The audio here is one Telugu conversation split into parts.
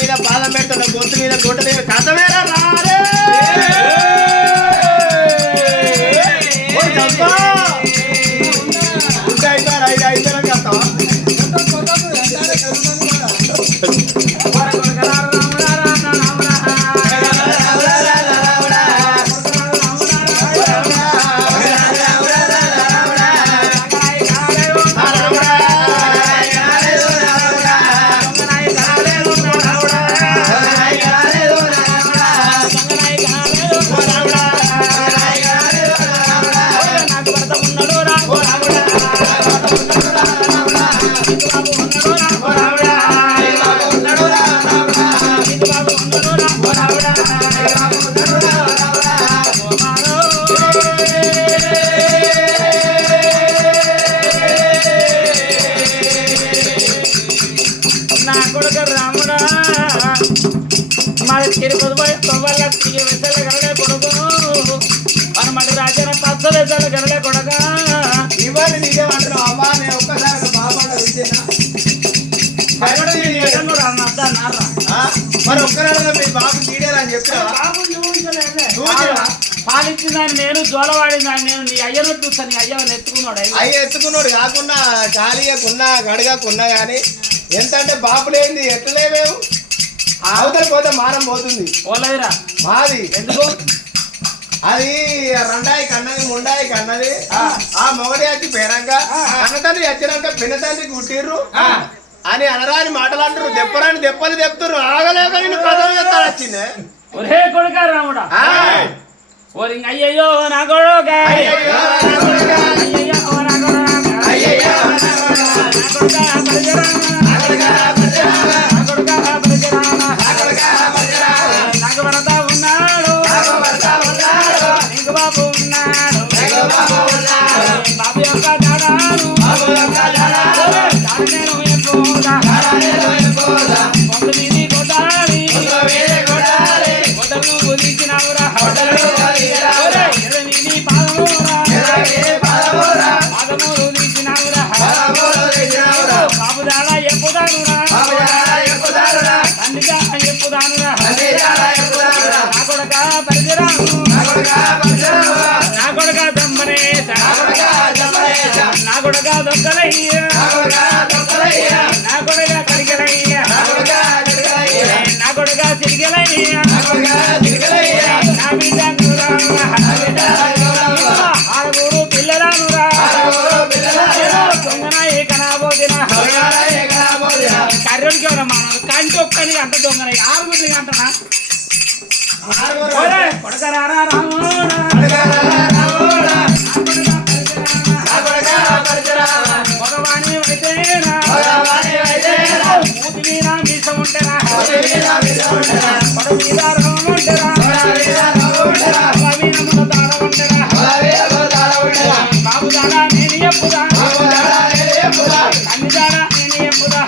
మీద పాదం పెడుతున్న గొంతు మీద గొడ్డలేవి కథమేరా రారే అయిపోయినా కథవా మరి ఒక్కరాడుగా మీ బాబు తీయాలని చెప్తావా పాలించిందాన్ని నేను జోలవాడిందాన్ని నేను నీ అయ్యను చూస్తాను నీ అయ్యని ఎత్తుకున్నాడు అయ్య ఎత్తుకున్నాడు కాకుండా ఖాళీగా గడగకున్నా కానీ ఎంత అంటే బాబు లేనిది ఎట్లలేమేము అవతల పోతే మానం పోతుంది పోలేదురా మాది ఎందుకు అది రెండాయి కన్నది ముండాయి కన్నది ఆ మొగడి వచ్చి పేరాక అన్నతండ్రి వచ్చినాక పిన్నతండ్రికి కుట్టిర్రు అని అనరాని మాటలు అంటారు దెప్పరాని దెప్పలు దెప్పుతారు ఆగలేక నేను పదవి చెప్తాను వచ్చింది ఒరే కొడుకా రాముడా ఓరి అయ్యయ్యో నా కొడుక నాకు భర్త ఉన్నాడు నీకు బాబు ఉన్నాడు బాబు యొక్క జాడాను నేను నా కొడుక దమ్మనే నా కొడుక దొక్కలయ్యా నా కొడుక కడిగలయ్యా నా కొడుక తిరిగలయ్యా నా బిడ్డ ఆరుగురు పిల్లరానురా దొంగనాయి కనాబోదిన కర్రోడికి ఎవరమ్మా కంటి ఒక్కని అంట దొంగన ఆరుగురిని అంటనా కొడకరారా భగవాని అయితేనా మూతి మీద మీస ఉంటరా కొడ మీద రవం ఉంటరా రవీనముల దార ఉంటరా బాబు దాడా నేను ఎప్పుదా కన్ను దాడా నేను ఎప్పుదా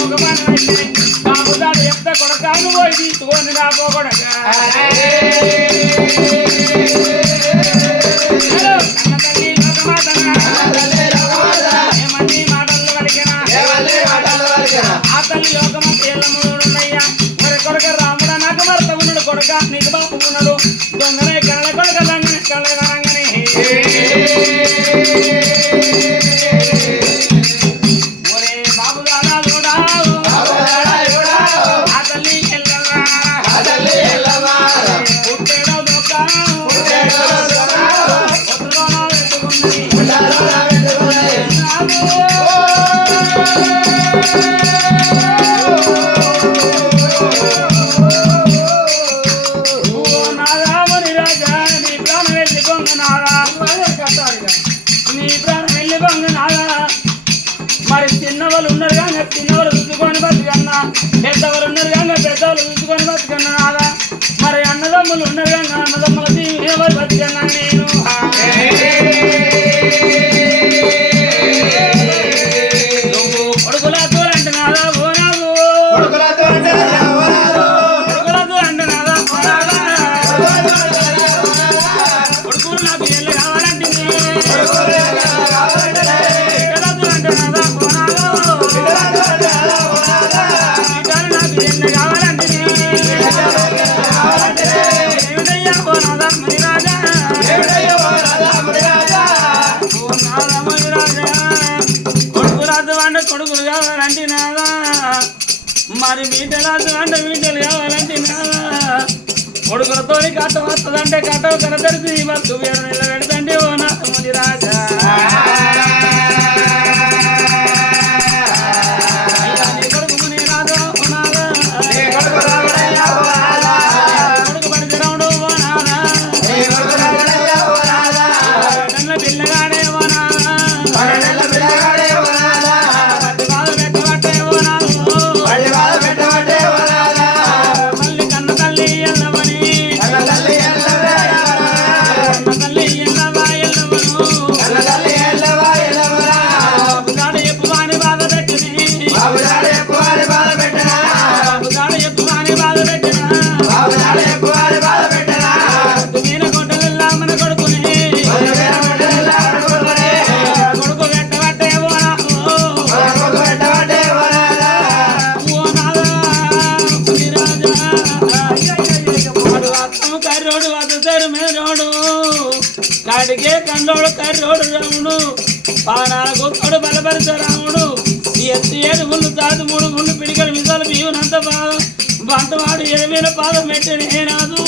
భగవాన్ అయితే బాబు దాడ చెప్తా కొడకాను పోయి తీసుకొని రాబో కొడక ఏమన్నీ మాటలు కలిగిన ఆ తల్లి లోకము తేళ్ళముడున్నయ్యా మరి కొడక రాముడా నాకు భర్త ఉన్నాడు కొడక నీకు బాబు ఉన్నాడు దొంగనే కళ్ళ కొడక లంగని కళ్ళగనగానే ఒరే బాబు దాడా చూడావు ఆ తల్లి పుట్టేడో దొక్కాను నారాముని రాజా నీ ప్రాణం వెళ్ళి పొంగ నారా నీ ప్రాణం వెళ్ళి పొంగ నారా మరి చిన్నవాళ్ళు ఉన్నారు కానీ చిన్నవాళ్ళు చూసుకొని బతుకన్నా పెద్దవాళ్ళు ఉన్నారు కానీ పెద్దవాళ్ళు చూసుకొని బతుకన్నా నారా మరి అన్నదమ్ములు ఉన్నారు కానీ అన్నదమ్ముల ఎవరు బతుకన్నా నేను నువ్వు కొడుకుల రాజు అంటే కొడుకులు కావాలంటే నాదా మరి బిడ్డరాజు అంటే బిడ్డలు కావాలంటే నాదా కొడుకులతో కట్ట వస్తుందంటే కట్టవు కనతరిచి బస్సు పేరు నిలబెడతండి ఓ నాథముని రాజా కొడుకుని రాజు నాదా కొడుకు పడిచిరావుడు ఓ నాదా పిల్లగాడే ఓ నాదా మళ్ళీ కన్న తల్లి ఎల్లవని తల్లి ఎల్లవా ఎల్లవను బాబుగాడు ఎప్పువాని బాధ పెట్టిని బాబుగాడు ఎప్పువాని బాధ పెట్టినా మీన కొట్టలెల్లా మన కొడుకుని కొడుకు పెట్టబట్టే ఓ కర్రోడు వద్దరు మేరోడు కాడికే కండోడు కర్రోడు రాముడు పానాల గొప్పడు బలపరిచ రాముడు ఎత్తి 7 ముళ్ళు తాదు 3 ముళ్ళు పిడికలు మిసాలు బియ్యునంత బంతవాడు ఏమైనా పాదం పెట్టి నేనాదు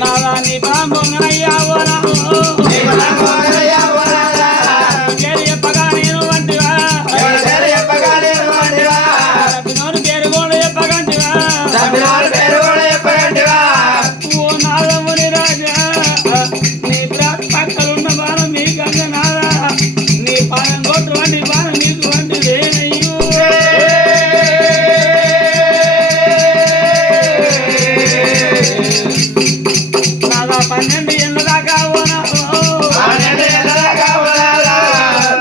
నాదా నీ బాంబొంగనయ్యా ఓ పేరు చెప్పగా నేను వంటివా పేరు కూడా చెప్పగంటివా ఓ నాదముని రాజా నీ పక్కలున్న బాణం మీ గంగ నాదా నీ పానం కొట్టు వంటి బాణం నీకు వంటి లేనయ్యో నాదా 12 ఏళ్ళ దాకా ఓ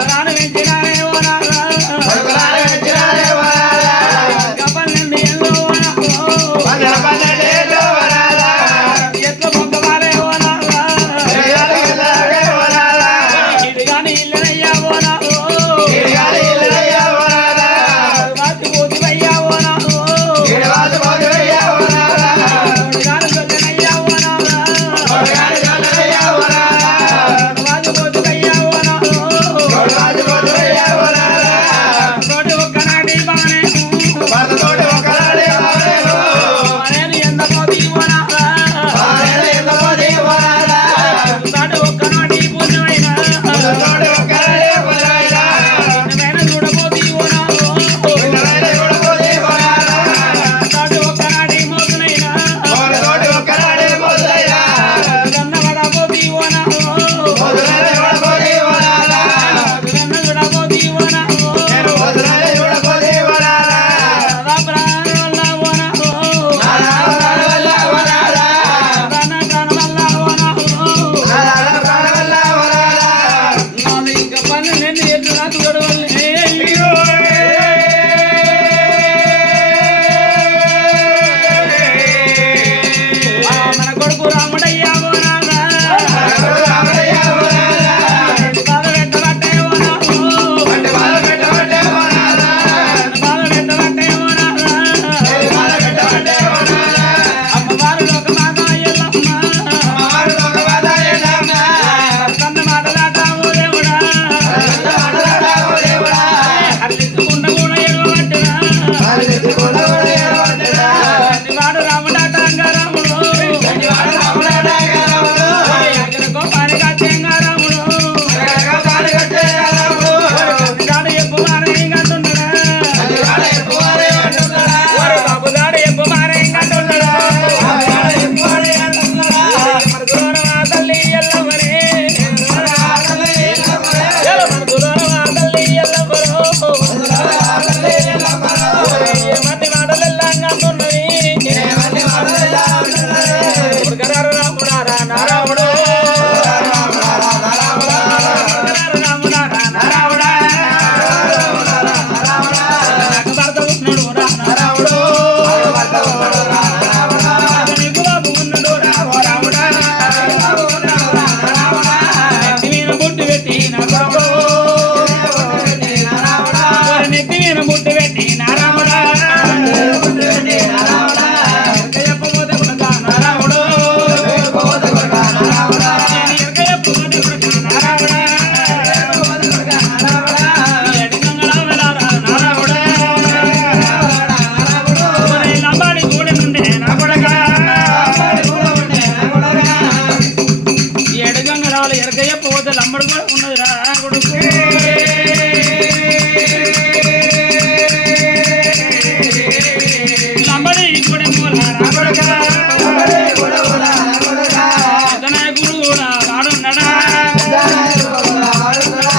నాన్న పెంచినానే ఓ నాదా 12 ఏళ్ళు ఎట్ల మొక్కవాలే ఓ నాదా ఎరకయ్య పోతే లమ్మడు కూడా ఉన్నది రా కొడుకు